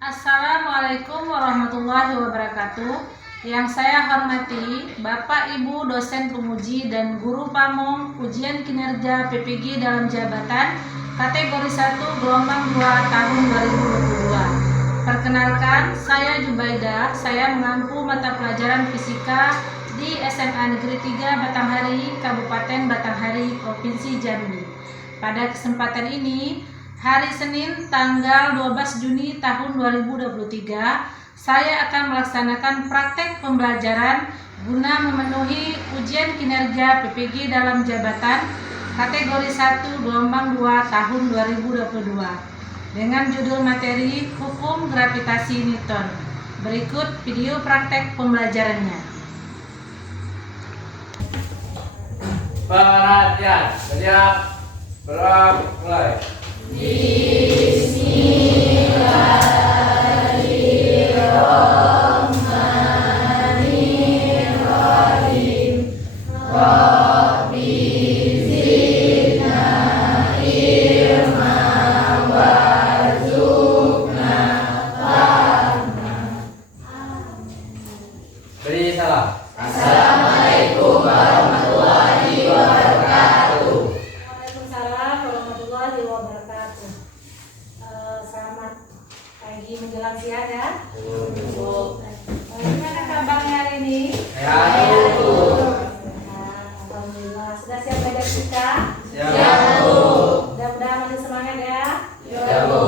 Assalamualaikum warahmatullahi wabarakatuh. Yang saya hormati Bapak Ibu dosen penguji dan guru pamong ujian kinerja PPG dalam jabatan kategori 1 gelombang 2 tahun 2022. Perkenalkan, saya Jubaida. Saya mengampu mata pelajaran fisika di SMA Negeri 3 Batanghari, Kabupaten Batanghari, Provinsi Jambi. Pada kesempatan ini, hari Senin tanggal 12 Juni tahun 2023, saya akan melaksanakan praktek pembelajaran guna memenuhi ujian kinerja PPG dalam jabatan kategori 1 gelombang 2 tahun 2022 dengan judul materi Hukum Gravitasi Newton. Berikut video praktek pembelajarannya. Perhatian, siap, mulai. Bismillahirrahmanirrahim. Rabbi zidna ilma warzuqna fahma. Beri salam. Assalamualaikum warahmatullahi wabarakatuh. Waalaikumsalam warahmatullahi wabarakatuh. Selamat pagi menjelang siang ya. Gimana kabarnya hari ini? Sehat, Bu. Alhamdulillah. Sudah siap belajar fisika? Siap, Bu. Mudah-mudahan masih semangat ya. Ya, Bu.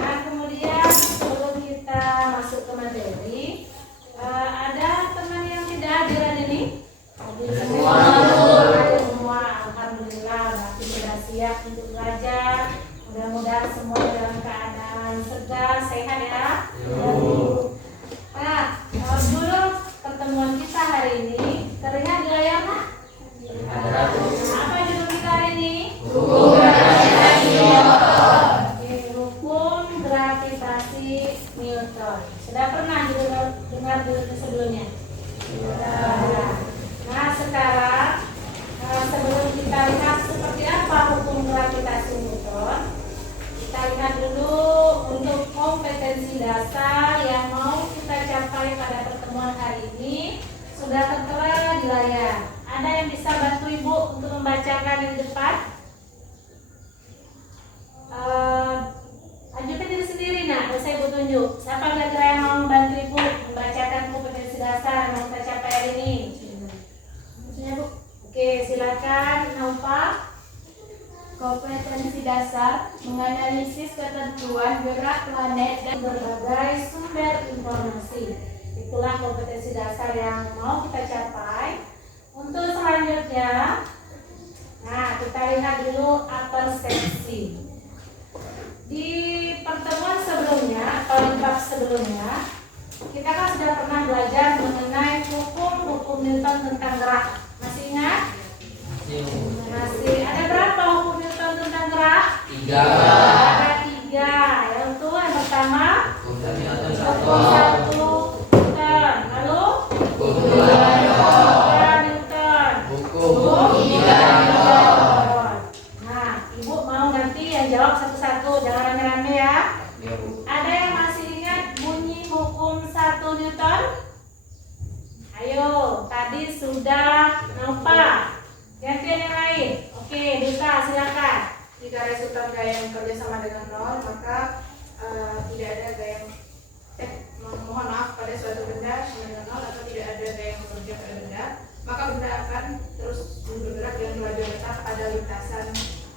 Nah, kemudian sebelum kita masuk ke materi, ada teman yang tidak hadir hari ini? Hadir semua. Hadir semua. Alhamdulillah. Berarti sudah siap untuk belajar. Mudah-mudahan semua dalam keadaan segar, sehat ya. Nah, dulu pertemuan kita hari ini terlihat di layar nak? Apa judul kita hari ini? Hukum gravitasi Newton. Oke, hukum gravitasi Newton. Sudah pernah dengar judul sebelumnya? Sudah. Nah, sekarang sebelum kita lihat seperti apa hukum gravitasi Newton, kita lihat dulu untuk kompetensi dasar yang mau kita capai pada pertemuan hari ini sudah tertera di layar. Ada yang bisa bantu Ibu untuk membacakan di depan? Ajukan diri sendiri nak, saya Ibu tunjuk. Siapa kira-kira yang mau membantu Ibu membacakan kompetensi dasar yang mau kita capai hari ini? Maksudnya Bu? Oke, silakan Naufa. Kompetensi dasar menganalisis ketentuan gerak planet dan Berbagai sumber informasi. Itulah kompetensi dasar yang mau kita capai. Untuk selanjutnya, nah kita lihat dulu persepsi. Di pertemuan sebelumnya atau di bab sebelumnya, kita kan sudah pernah belajar mengenai hukum Newton tentang gerak. Masih ingat? Masih. Ada berapa hukum Newton tentang gerak? 3. Ada 3. Yaitu yang pertama hukum 1 Newton. Lalu Hukum 2 Newton. Hukum 3 Newton. Nah, Ibu mau nanti yang jawab satu-satu, jangan rame-rame ya. Ya, Bu. Ada yang masih ingat bunyi hukum 1 Newton? Ayo, tadi sudah nampak. Gantian yang lain. Oke, Duta silakan. Jika resultan gaya yang bekerja sama dengan nol, maka tidak ada gaya yang mohon maaf pada suatu benda sama dengan nol atau tidak ada gaya yang bekerja pada benda, maka benda akan terus bergerak dengan laju tetap pada lintasan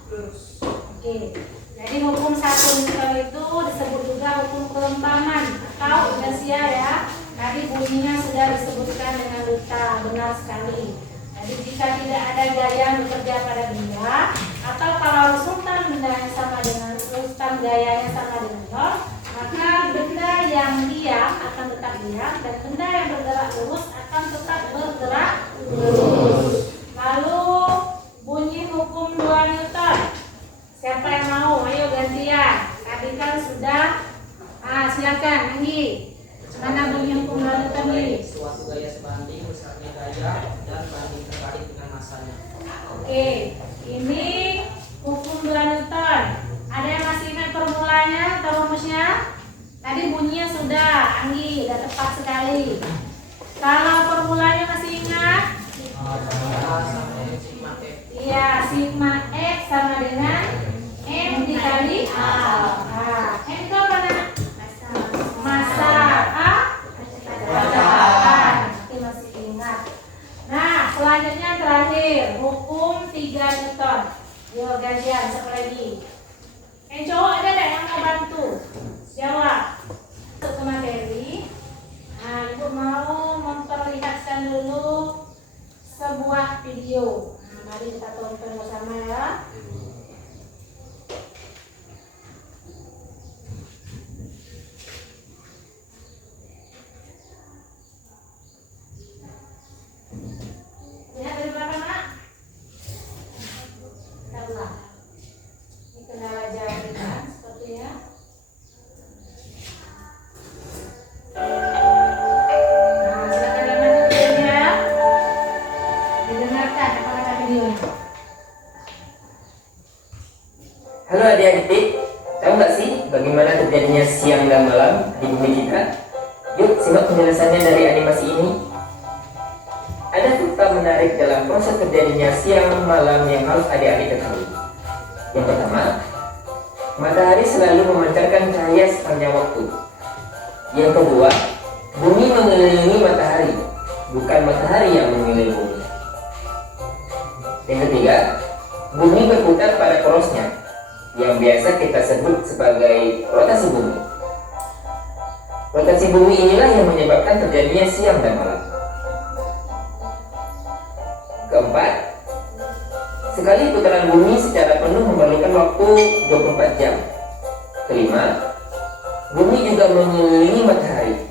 lurus. Oke. Jadi hukum 1 Newton itu disebut juga hukum kelembaman atau inersia ya. Tadi bunyinya sudah disebutkan dengan Duta, benar sekali. Jadi jika tidak ada gaya yang bekerja pada benda, atau kalau resultan benda yang sama dengan resultan gaya yang sama dengan nol, maka benda yang diam akan tetap diam dan benda yang bergerak lurus akan tetap bergerak lurus. Lalu bunyi hukum 2 Newton. Siapa yang mau? Ayo gantian. Tadi kan sudah. Silakan Anggi. Mana bunyi hukum 2 Newton ini? Suatu gaya sebanding besarnya gaya dan banding terbalik dengan masanya. Oke, ini hukum 2 Newton. Ada yang masih ingat formulanya atau rumusnya? Tadi matahari. Kalau formulanya masih ingat? Iya, sigma X sama dengan M dikali A. Nah, M itu apa nak? Massa. A? Kecepatan. Nanti masih ingat. Nah, selanjutnya terakhir, hukum 3 Newton. Yuk gantian, satu lagi. Yang cowok ada nggak yang mau bantu? Jawab. Untuk ke materi. Nah, ibu mau memperlihatkan dulu sebuah video. Nah, mari kita tonton bersama ya. Lihat dari belakang nak. Kita ulang. Ini kendala jaringan sepertinya. Nah, silakan diamati videonya. Didengarkan apa kata videonya. Halo adik-adik, tahu nggak sih bagaimana terjadinya siang dan malam di bumi kita? Yuk simak penjelasannya dari animasi ini. Ada fakta menarik dalam proses terjadinya siang malam yang harus adik-adik ketahui. Yang pertama, matahari selalu memancarkan cahaya sepanjang waktu. Yang kedua, bumi mengelilingi matahari, bukan matahari yang mengelilingi bumi. Yang ketiga, bumi berputar pada porosnya, yang biasa kita sebut sebagai rotasi bumi. Rotasi bumi inilah yang menyebabkan terjadinya siang dan malam. Keempat, sekali putaran bumi secara penuh memerlukan waktu 24 jam. Kelima, bumi juga mengelilingi matahari,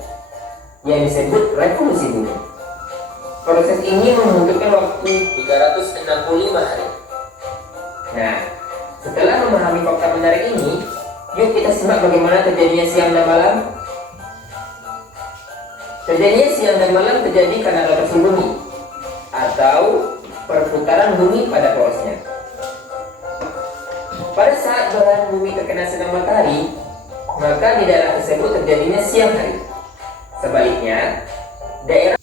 yang disebut revolusi bumi. Proses ini membutuhkan waktu 365 hari. Nah, setelah memahami fakta menarik ini, yuk kita simak bagaimana terjadinya siang dan malam. Terjadinya siang dan malam terjadi karena rotasi bumi atau perputaran bumi pada porosnya. Pada saat belahan bumi terkena sinar matahari, maka di daerah tersebut terjadinya siang hari. Sebaliknya, daerah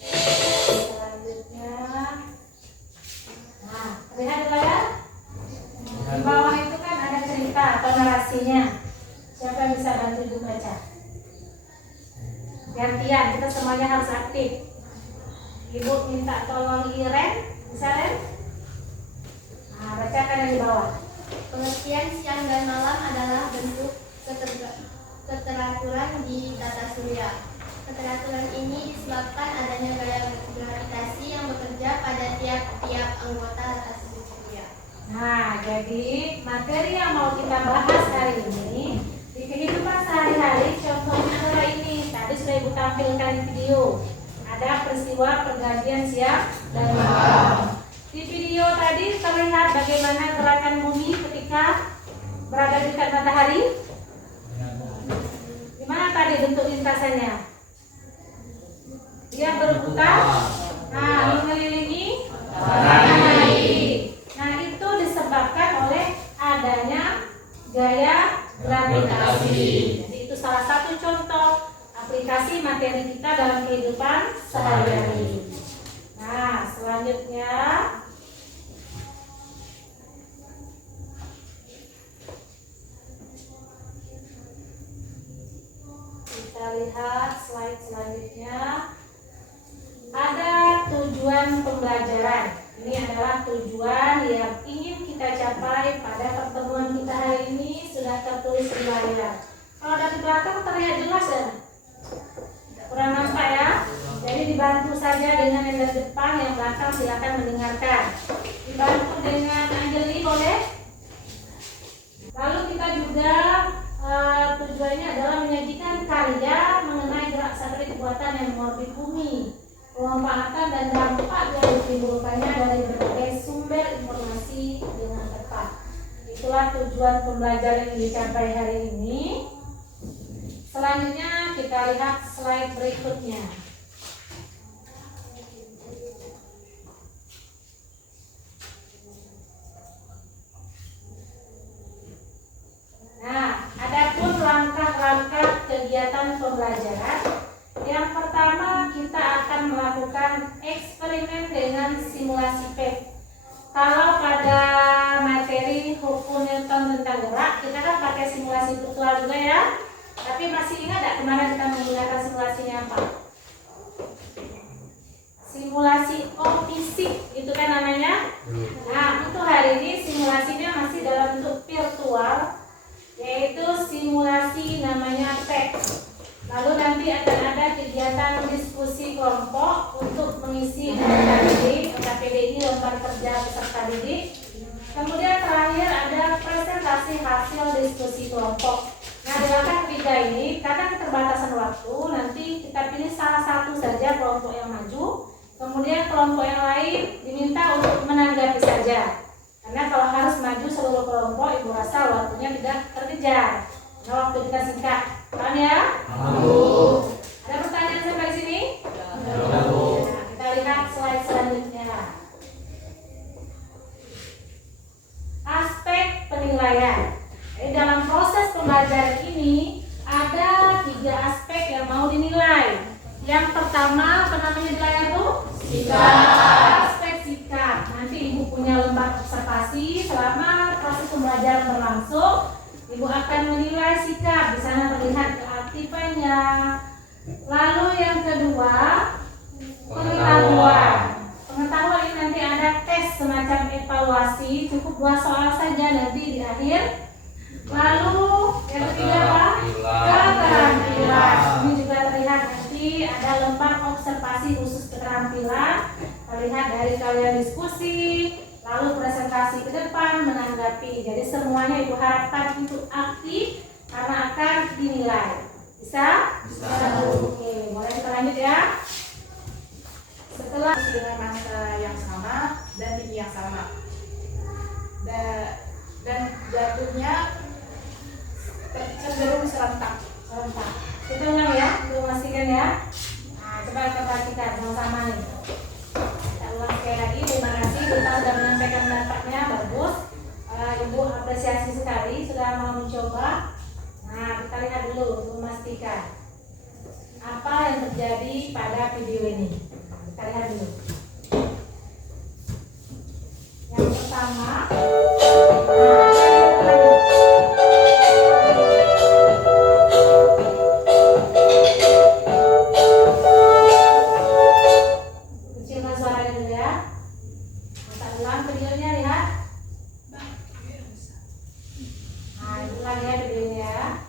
Selanjutnya, nah, lihat layar. Di bawah itu kan ada cerita atau narasinya. Siapa yang bisa bantu ibu baca? Gantian, kita semuanya harus aktif. Ibu minta tolong Iren, bisa Ren? Nah, bacakan yang di bawah. Pengertian siang dan malam adalah bentuk keteraturan di tata surya. Keteraturan ini disebabkan adanya gaya gravitasi yang bekerja pada tiap-tiap anggota tata surya. Nah, jadi materi yang mau kita bahas hari ini di kehidupan sehari-hari, contohnya adalah ini. Tadi sudah ibu tampilkan di video. Ada peristiwa pergantian siang dan malam. Di video tadi terlihat bagaimana gerakan bumi ketika berada di dekat matahari. Gimana tadi bentuk lintasannya? Dia berputar, nah mengelilingi matahari. Nah itu disebabkan oleh adanya gaya gravitasi. Jadi itu salah satu contoh aplikasi materi kita dalam kehidupan sehari-hari. Nah, selanjutnya kita lihat slide selanjutnya. Ada tujuan pembelajaran. Ini adalah tujuan yang ingin kita capai pada pertemuan kita hari ini, sudah tertulis di layar. Kalau dari belakang terlihat jelas ya? Kurang nampak ya? Jadi dibantu saja dengan yang dari depan, yang belakang silakan mendengarkan. Dibantu dengan Anjeli boleh? Lalu kita juga tujuannya adalah menyajikan karya mengenai gerak satelit buatan yang mengorbit bumi, pemanfaatan dan dampak yang ditimbulkannya dari berbagai sumber informasi dengan tepat. Itulah tujuan pembelajaran yang dicapai hari ini. Selanjutnya kita lihat slide berikutnya. Nah, adapun langkah-langkah kegiatan pembelajaran. Yang pertama dengan simulasi PET. Kalau pada materi hukum Newton tentang gerak, kita kan pakai simulasi virtual juga ya. Tapi masih ingat tidak kemarin kita menggunakan simulasinya apa? Simulasi fisik, itu kan namanya. Nah, untuk hari ini simulasinya masih dalam bentuk virtual, yaitu simulasi namanya PET. Lalu nanti akan ada kegiatan diskusi kelompok untuk mengisi OKPD. OKPD ini lembar kerja peserta didik. Kemudian terakhir ada presentasi hasil diskusi kelompok. Nah, di langkah ketiga ini karena keterbatasan waktu, nanti kita pilih salah satu saja kelompok yang maju. Kemudian kelompok yang lain diminta untuk menanggapi saja. Karena kalau harus maju seluruh kelompok, ibu rasa waktunya tidak terkejar. Nah, waktu kita singkat. Paham ya? Ada pertanyaan sampai sini? Nah, kita lihat slide selanjutnya. Aspek penilaian. Jadi dalam proses pembelajaran ini ada 3 aspek yang mau dinilai. Yang pertama, apa namanya di layar tuh? Sikap. Aspek sikap. Nanti ibu punya lembar observasi selama proses pembelajaran berlangsung. Ibu akan menilai sikap, di sana terlihat keaktifannya. Lalu yang kedua, pengetahuan. Pengetahuan ini nanti ada tes semacam evaluasi, cukup 2 soal saja nanti di akhir. Lalu yang ketiga apa? Keterampilan. Ini juga terlihat nanti ada lembar observasi khusus keterampilan. Terlihat dari kalian diskusi, lalu presentasi ke depan, menanggapi. Jadi semuanya ibu harapkan untuk aktif karena akan dinilai. Bisa? Bisa. Oke, boleh kita lanjut ya. Setelah dengan masa yang sama dan tinggi yang sama. Dan jatuhnya cenderung serentak. Kita ulang ya, belum pastikan ya. Nah, coba kita perhatikan sama-sama nih. Kita ulang sekali lagi. Terima kasih kita sudah menyampaikan pendapatnya, bagus. Ibu apresiasi sekali sudah mau mencoba. Nah, kita lihat dulu untuk memastikan apa yang terjadi pada video ini. Kita lihat dulu. Yang pertama, kecilkan suaranya dulu ya. Kita ulang videonya, lihat. Nah, ulang ya videonya.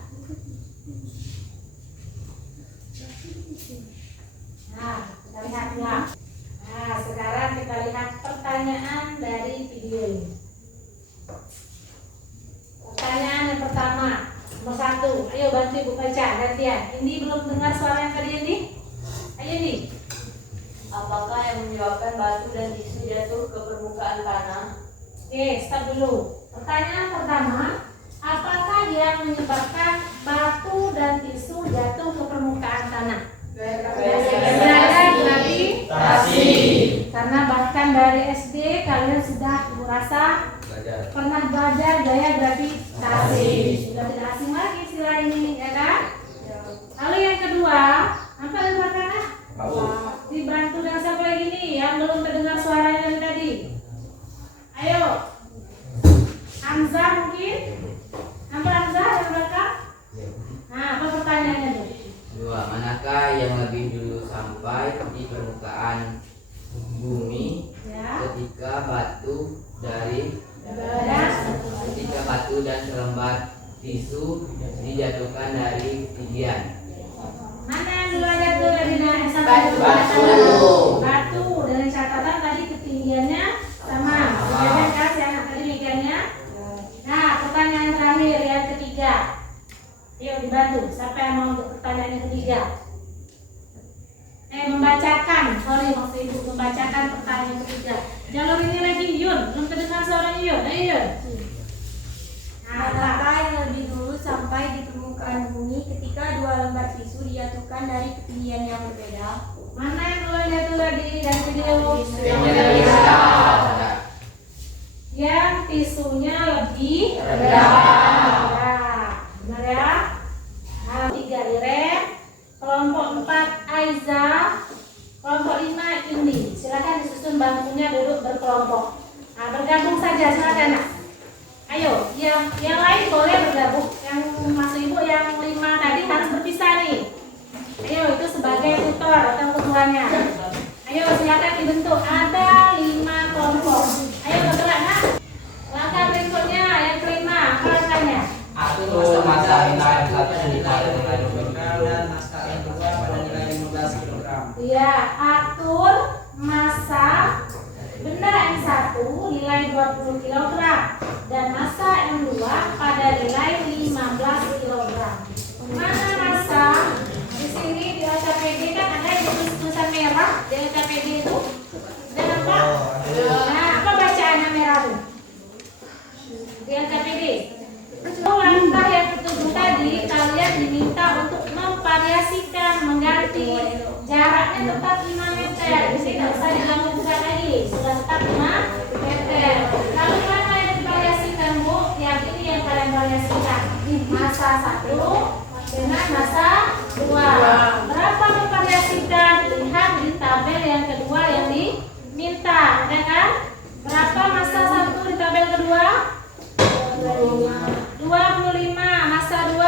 Nah, kita lihat ulang. Nah, sekarang kita lihat pertanyaan dari video ini. Pertanyaan yang pertama, nomor 1. Ayo bantu ibu baca, gantian. Ini belum dengar suara yang tadi ini? Ayo nih. Apakah yang menyebabkan batu dan tisu jatuh ke permukaan tanah? Oke, stop dulu. Pertanyaan pertama, apakah yang menyebabkan batu dan tisu jatuh ke permukaan tanah? Gaya gravitasi. Karena bahkan dari SD kalian sudah ibu rasa pernah belajar gaya gravitasi. Sudah tidak asing lagi istilah ini, ya kan? Lalu yang kedua, apa yang pertama? Dibantu dengan siapa lagi nih yang belum terdengar suaranya dari tadi? Ayo, Hamzah mungkin? Nampak Hamzah yang belakang? Nah, apa pertanyaannya tuh? 2. Manakah yang lebih dulu sampai di permukaan bumi Ya. ketika batu dan selembar tisu dijatuhkan dari ketinggian? Mana yang dulu ada tuh dari satu? Batu dengan catatan tadi ketinggiannya sama. Ketinggiannya kas ya, tadi megangnya. Nah, pertanyaan terakhir yang ketiga. Yuk dibantu. Siapa yang mau untuk pertanyaan yang ketiga? Maksud ibu membacakan pertanyaan yang ketiga. Jalur ini lagi Yun, belum terdengar suaranya Yun. Ayo Yun. Nah, Manakah yang lebih dulu sampai di permukaan bumi ketika 2 lembar tisu dijatuhkan dari ketinggian yang berbeda? mana yang dulu jatuh tadi dari video? Yang tisunya lebih rendah. Benar ya? Nah, 3 Iren, kelompok 4 Aiza, kelompok 5 Indi. Silakan disusun bangkunya kelompok-kelompoknya. Ayo silakan dibentuk. Ada 5 kelompok. Ayo bergerak nak. Langkah berikutnya yang kelima, apa langkahnya? Atur masa nilai M1 dikali dengan dan masa M2 pada nilai 15 kg. Iya, atur masa benda M1 nilai 20 kg dan masa M2 pada nilai 15 kg. Mana masa? Di sini di LKPD kan ada yang tulisan merah di LKPD itu. Dan apa? Nah, apa bacaannya merah tuh? Di LKPD. Langkah yang ketujuh tadi kalian diminta untuk memvariasikan, mengganti jaraknya tetap 5 meter. Di sini tidak usah diganggu-ganggu lagi, sudah tetap 5 meter. Lalu mana yang divariasikan Bu? Yang ini yang kalian variasikan. Masa 1 dengan masa 2. Berapa memvariasikan? Lihat di tabel yang kedua yang diminta, ada kan? Berapa masa 1 di tabel kedua? 25, masa 2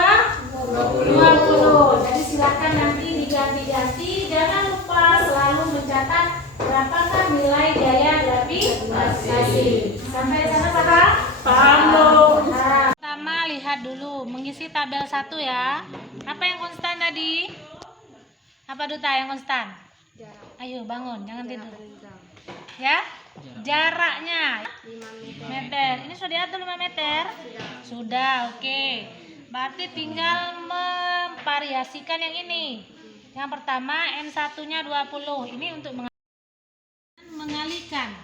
20. Jadi silakan nanti diganti-ganti. Jangan lupa selalu mencatat berapakah nilai gaya gravitasi. Sampai sana paham? Paham Bu. Nah, pertama lihat dulu mengisi tabel 1 ya. Apa yang konstan tadi? Apa Duta yang konstan? Ayo bangun, jangan tidur. Ya? Jaraknya 5 meter. Ini sudah diatur 5 meter? Sudah, oke. Berarti tinggal memvariasikan yang ini. Yang pertama M1-nya 20. Ini untuk mengalikan.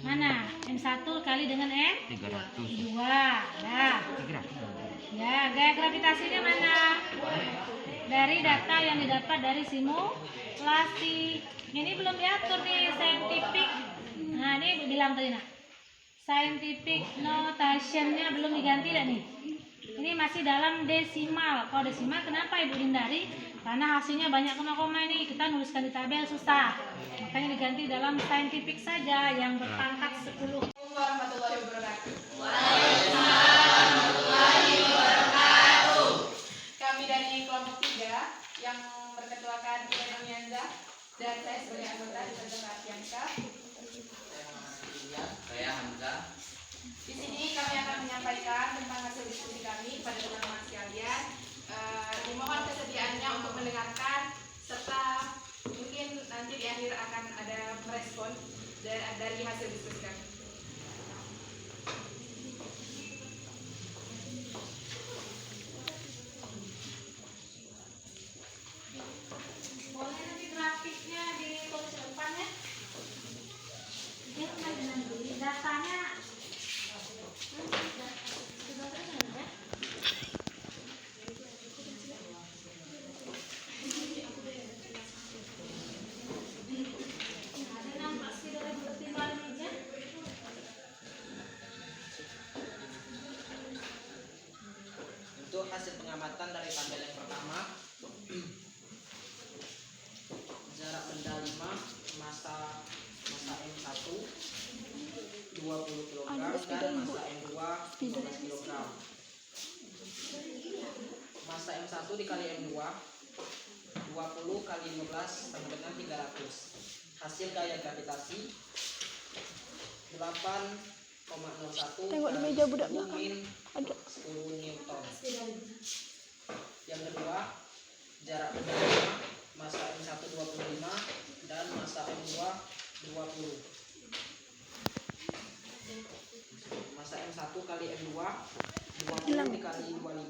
Mana? M1 kali dengan M2. Nah. Ya, gaya gravitasinya mana? Dari data yang didapat dari simulasi. Ini belum diatur nih scientific. Nah, ini bilang tadi nak. Scientific notationnya belum diganti dah nih. Ini masih dalam desimal. Kalau desimal kenapa Ibu hindari? Karena hasilnya banyak koma-koma ini. Kita nuliskan di tabel susah. Makanya diganti dalam scientific saja yang berpangkat 10. Assalamualaikum warahmatullahi wabarakatuh. Kami dari kelompok 3 yang berketuakan Ibu Nonianza dan saya sebagai anggota di Tentara Apianka. saya Hamzah. Di sini kami akan menyampaikan tentang hasil diskusi kami pada teman-teman sekalian. Dimohon kesediaannya untuk mendengarkan serta mungkin nanti di akhir akan ada merespon dari hasil diskusi kami. Boleh nanti grafiknya ditulis di depan ya. Ini nanti datanya. Untuk hasil pengamatan dari tabel yang pertama, jarak benda 5, masa M1 20 kg dan masa M2 15 kg. Masa M1 dikali M2 20 kali 15 sama dengan 300. Hasil gaya gravitasi 8,01 Tengok di kali meja budak 10 belakang. min Ada. 10 Newton. Yang kedua, jarak benda 5, masa M1 25 dan masa M2 20. Masa M1 kali M2 20 dikali 25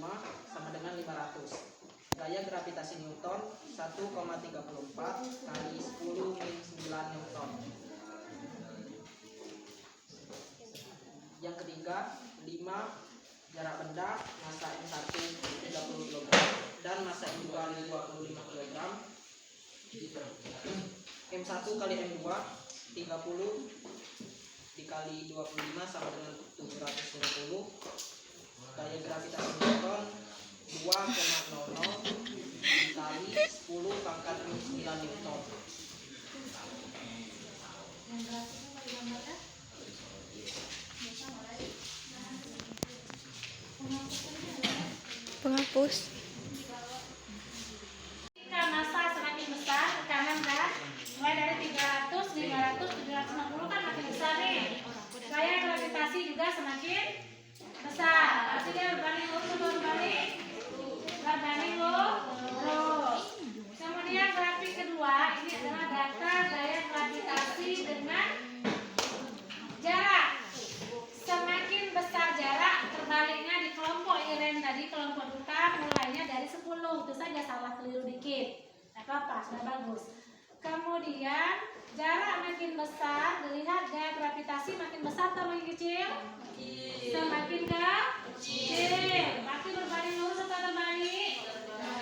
sama dengan 500. Gaya gravitasi Newton 1,34 kali 10 min 9 Newton. Yang ketiga, 5, jarak benda masa M1 30 kg dan masa M2 25 kg. M1 kali M2 30 dikali 25 sama dengan 750. Gaya gravitasi Newton 2,00 dikali 10 pangkat 9 Newton. Penghapus. Jika massa semakin besar ke kanan kan, gravitasi juga semakin besar. Berarti dia berbanding lurus atau berbanding? Berbanding lurus. Kemudian grafik kedua, ini adalah data gaya gravitasi dengan jarak. Semakin besar jarak, terbaliknya di kelompok Iren tadi, kelompok duta mulainya dari 10. Itu saja, salah keliru dikit. Tidak apa-apa, sudah bagus. Kemudian jarak makin besar, dilihat gaya gravitasi makin besar atau makin kecil? Semakin kecil. Berarti berbanding lurus atau terbalik?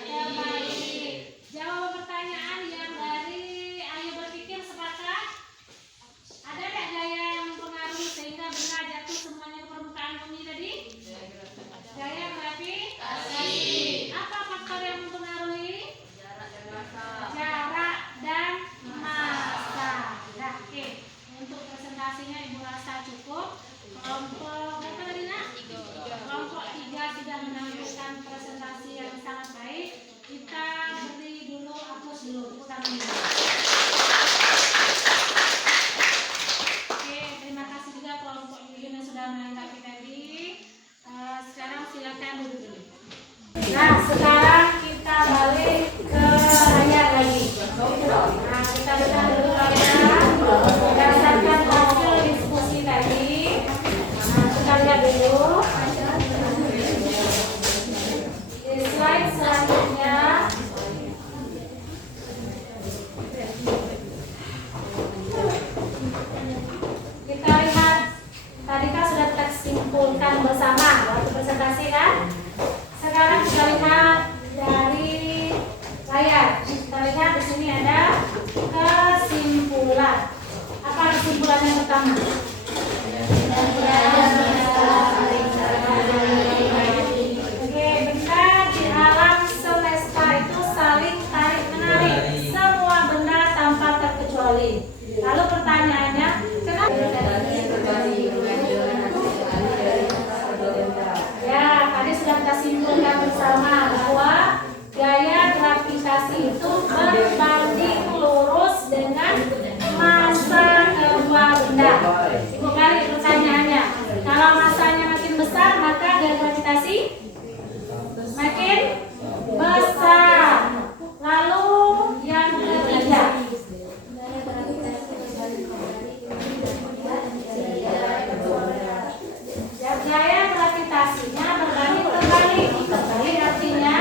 Terbalik. Jawab pertanyaan yang dari Ayo Berpikir sepakat. Ada nggak gaya yang mempengaruhi sehingga benda jatuh semuanya ke permukaan bumi tadi? Gaya gravitasi. Apa faktor yang mempengaruhi? Jarak dan massa. Nah, oke. Untuk presentasinya Ibu rasa cukup. Kelompok berapa tadi nak? Kelompok 3 sudah menampilkan presentasi yang sangat baik. Kita beri dulu hapus dulu. Tepuk tangan dulu. Oke, terima kasih juga kelompok yang sudah menanggapi tadi. Sekarang silakan duduk dulu. Nah, sekarang kita balik ke layar lagi. Nah, kita lihat dulu layar berdasarkan hasil diskusi tadi. Nah, kita lihat dulu di slide selanjutnya. Kita lihat tadi kan sudah kita simpulkan bersama waktu presentasi kan. Sekarang kita lihat dari layar. Kita lihat di sini ada kesimpulan. Apa kesimpulan yang pertama? Oke, benda di alam semesta itu saling tarik menarik. Semua benda tanpa terkecuali. Lalu pertanyaannya, kenapa? Ya, tadi sudah kita simpulkan bersama bahwa gaya gravitasi itu berbanding lurus dengan massa kedua benda. Ibu kali pertanyaannya, kalau massanya makin besar maka gaya gravitasi makin besar. Lalu yang ketiga, gaya gravitasinya berbanding terbalik. Terbalik artinya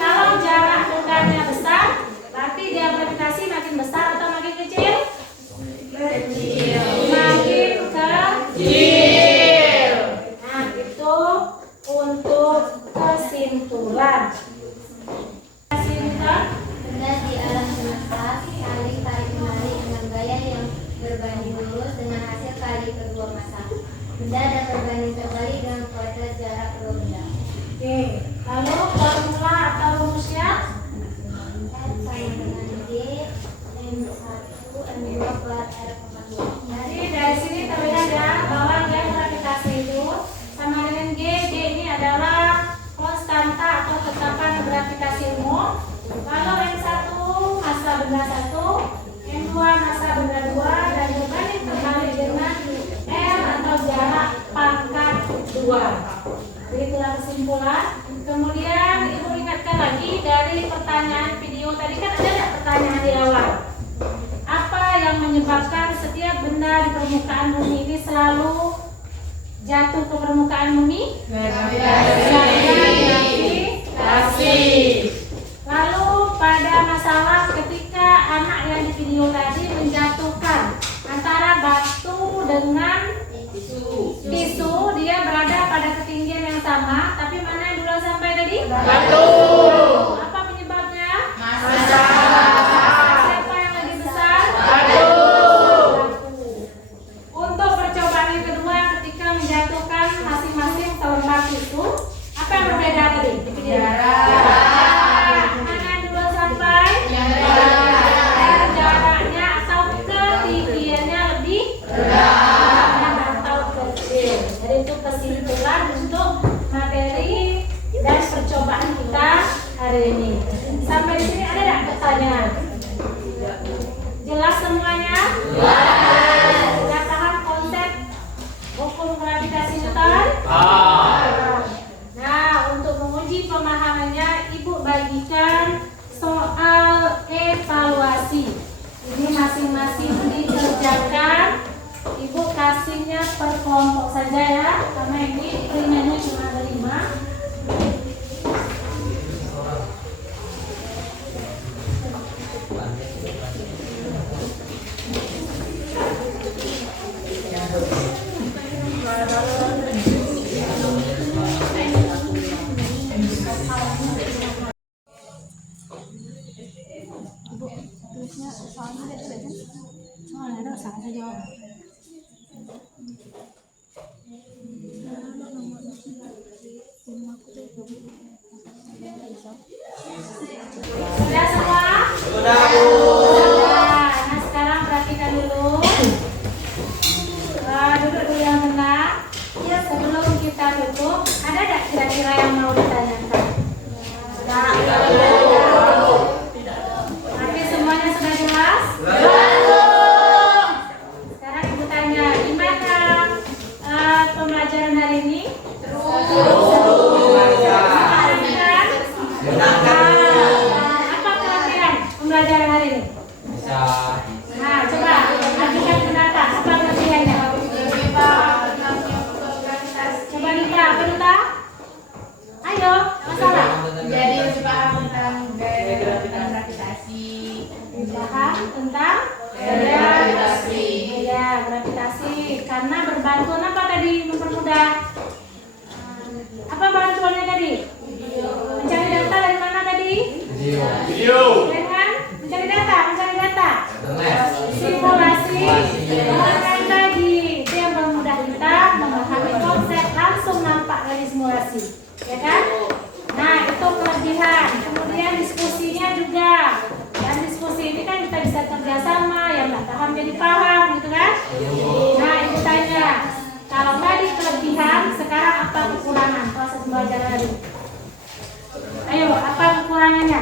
kalau jarak bendanya besar, berarti gaya gravitasi makin besar atau makin kecil? Kecil. Makin kecil. Nah, itu untuk kesimpulan. Benda di alam semesta saling tarik menarik dengan gaya yang berbanding lurus dengan hasil kali kedua massa. Benda dan berbanding terbalik dengan kuadrat jarak kedua benda. Oke, lalu formula atau rumusnya? N sama dengan G M1 M2 per R42. Jadi dari sini terlihat ya bahwa gaya gravitasi itu sama dengan G. G ini adalah konstanta atau tetapan gravitasi umum. Lalu M1 massa benda 1, M2 massa benda 2, dan berbanding terbalik dengan R atau jarak pangkat 2. Jadi itulah kesimpulan. Kemudian Ibu ingatkan lagi dari pertanyaan video tadi kan ada pertanyaan di awal. Apa yang menyebabkan setiap benda di permukaan bumi ini selalu jatuh ke permukaan bumi? Gravitasi. Lalu pada masalah ketika anak yang di video tadi menjatuhkan antara batu dengan tisu, dia berada pada ketinggian yang sama, tapi mana yang duluan sampai tadi? Batu. Apa penyebabnya? Massa. Siapa yang lebih besar? Batu. Untuk percobaan yang kedua, ketika menjatuhkan masing-masing selembar tisu, apa yang berbeda tadi? Jarak. Mana yang duluan sampai? Jaraknya atau ketinggiannya lebih rendah atau kecil. Jadi itu kesimpulan untuk materi dan percobaan kita hari ini. Sampai di sini ada nggak pertanyaan? Jelas semuanya? Jelas. Sudah paham konsep masing-masing dikerjakan. Ibu kasihnya per kelompok saja ya, karena ini ringannya cuma ada 5. Soalnya ada usaha saja. Sudah semua? Sudah, Bu. Nah, sekarang perhatikan dulu. Duduk dulu yang tenang. Ya, sebelum kita duduk, ada tak kira-kira yang mau ditanyakan? Tapi semuanya sudah jelas? Sekarang Ibu tanya, gimana pembelajaran hari ini? Apa kelebihan pembelajaran hari ini? Nah, coba ajukan pendapat. Apa kelebihannya? Coba Nita, apa Nita? Ayo, masalah. Jadi lebih paham tentang gaya gravitasi. Paham tentang Gaya gravitasi. Ya, gravitasi. Karena berbantu apa tadi mempermudah? Apa bantuannya tadi? Mencari data dari mana tadi? Dengan mencari data. Simulasi menggunakan tadi. Itu yang mempermudah kita memahami konsep langsung nampak dari simulasi. Ya kan? Nah, itu kelebihan. Kemudian diskusinya juga. Dan diskusi ini kan kita bisa kerjasama, yang nggak paham jadi paham, gitu kan? Nah, Ibu tanya, kalau tadi kelebihan, sekarang apa kekurangan proses belajar hari ini? Ayo, apa kekurangannya?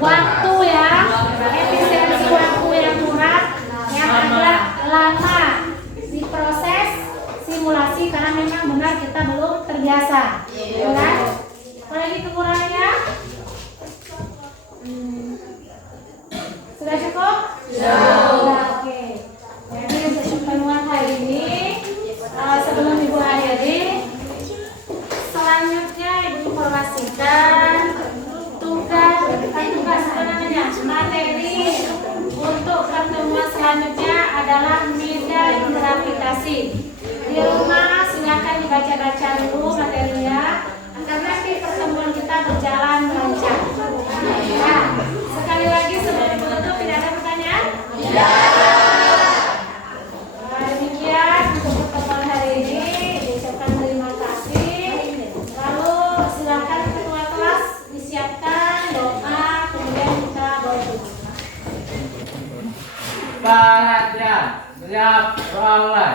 Waktu ya, efisiensi waktu yang kurang, yang agak lama di proses simulasi karena memang benar kita belum terbiasa, ya kan? Apalagi kekurangannya? Sudah cukup? Sudah. Oke. Jadi untuk pertemuan hari ini, sebelum Ibu akhiri, selanjutnya Ibu informasikan tugas apa namanya, materi untuk pertemuan selanjutnya adalah media gravitasi. Di rumah silakan dibaca-baca dulu materinya agar nanti pertemuan kita berjalan lancar. Nah, sekali lagi sebelum ditutup, tidak ada pertanyaan? Demikian untuk pertemuan hari ini, diucapkan terima kasih. Lalu silakan ketua kelas disiapkan doa, kemudian kita bawa tutup. Perhatian, siap, roleh.